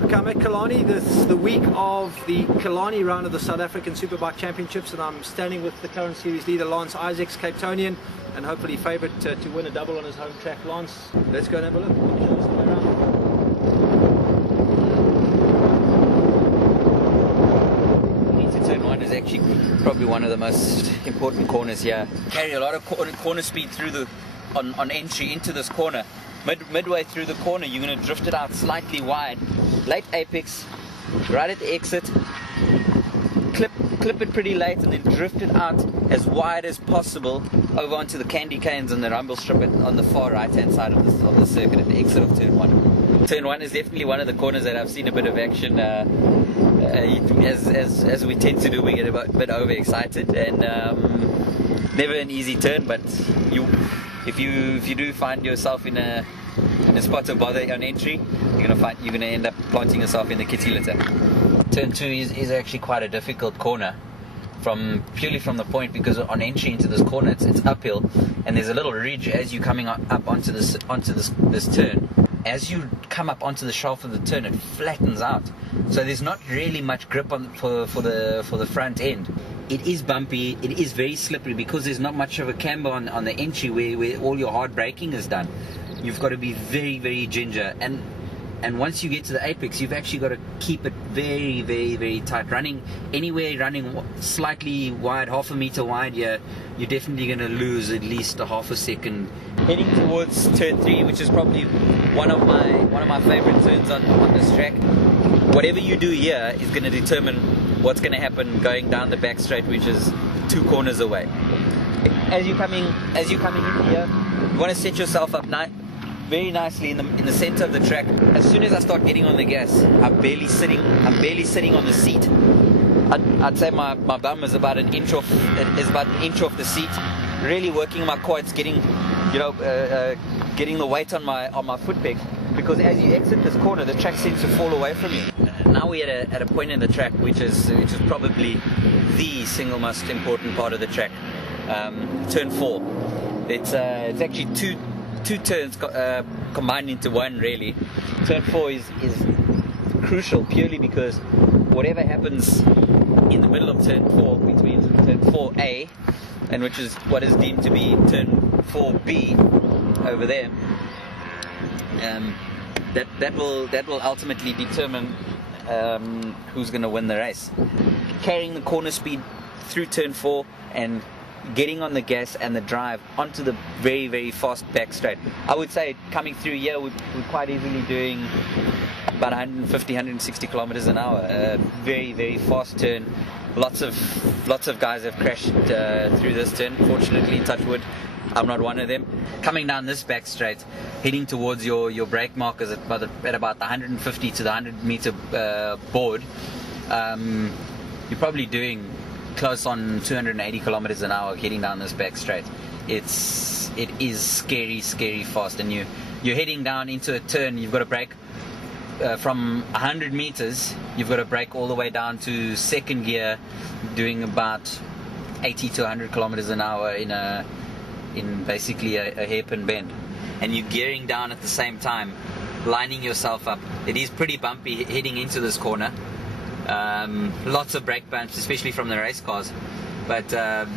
Okay, I'm at Killarney. This is the week of the Killarney round of the South African Superbike Championships, and I'm standing with the current series leader Lance Isaacs, Cape Townian, and hopefully favourite to win a double on his home track. Lance, let's go and have a look. Can you show us the way around? Into turn one is actually probably one of the most important corners here. Carry a lot of corner speed through the on entry into this corner. Midway through the corner, you're going to drift it out slightly wide, late apex, right at the exit, clip it pretty late, and then drift it out as wide as possible over onto the candy canes and the rumble strip on the far right hand side of the circuit at the exit of turn one. Turn one is definitely one of the corners that I've seen a bit of action. As we tend to do, we get a bit overexcited, and never an easy turn, but if you do find yourself in a spot of bother on entry, you're gonna end up planting yourself in the kitty litter. Turn two is actually quite a difficult corner, purely from the point because on entry into this corner it's uphill, and there's a little ridge as you're coming up onto this turn. As you come up onto the shaft of the turn, it flattens out, so there's not really much grip for the front end. It is bumpy, it is very slippery because there's not much of a camber on the entry where all your hard braking is done. You've got to be very, very ginger, and once you get to the apex, you've actually got to keep it very, very, very tight. Running slightly wide, half a meter wide, you're definitely going to lose at least a half a second. Heading towards turn three, which is probably one of my favorite turns on this track. Whatever you do here is going to determine what's going to happen going down the back straight, which is 2 corners away. As you're coming in here, you want to set yourself up very nicely in the center of the track. As soon as I start getting on the gas, I'm barely sitting on the seat. I'd say my bum is about an inch off the seat. Really working my quads, getting the weight on my foot peg, because as you exit this corner, the track seems to fall away from you. Now we're at a point in the track which is probably the single most important part of the track. Turn 4. It's actually two turns combined into one, really. Turn 4 is crucial purely because whatever happens in the middle of turn 4, between turn 4A and which is what is deemed to be turn 4B over there, that will ultimately determine who's going to win the race. Carrying the corner speed through turn 4 and getting on the gas and the drive onto the very, very fast back straight. I would say coming through here, we're quite easily doing about 150, 160 kilometers an hour. Very, very fast turn. Lots of guys have crashed through this turn. Fortunately, touch wood, I'm not one of them. Coming down this back straight, heading towards your brake markers at about the 150 to the 100 meter board, you're probably doing close on 280 kilometers an hour heading down this back straight. It is scary fast, and you're heading down into a turn. You've got to brake from 100 meters. You've got to brake all the way down to second gear, doing about 80 to 100 kilometers an hour in basically a hairpin bend, and you're gearing down at the same time, lining yourself up. It is pretty bumpy heading into this corner. Lots of brake bumps, especially from the race cars, but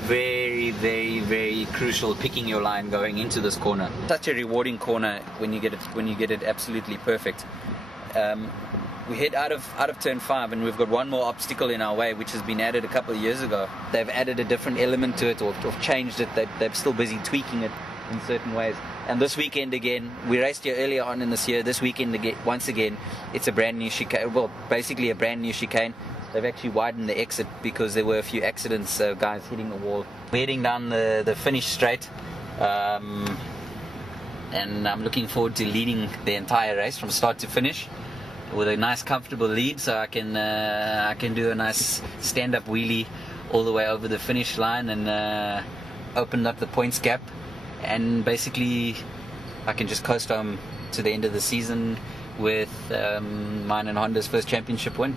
very, very, very crucial picking your line going into this corner. Such a rewarding corner when you get it absolutely perfect. We head out of turn 5, and we've got one more obstacle in our way, which has been added a couple of years ago. They've added a different element to it, or changed it. They're still busy tweaking it in certain ways. And this weekend again, we raced here earlier on in this year. This weekend once again, it's a brand new chicane. Well, basically a brand new chicane. They've actually widened the exit because there were a few accidents, guys hitting the wall. We're heading down the finish straight, and I'm looking forward to leading the entire race from start to finish with a nice, comfortable lead, so I can do a nice stand-up wheelie all the way over the finish line and open up the points gap. And basically I can just coast home to the end of the season with mine and Honda's first championship win.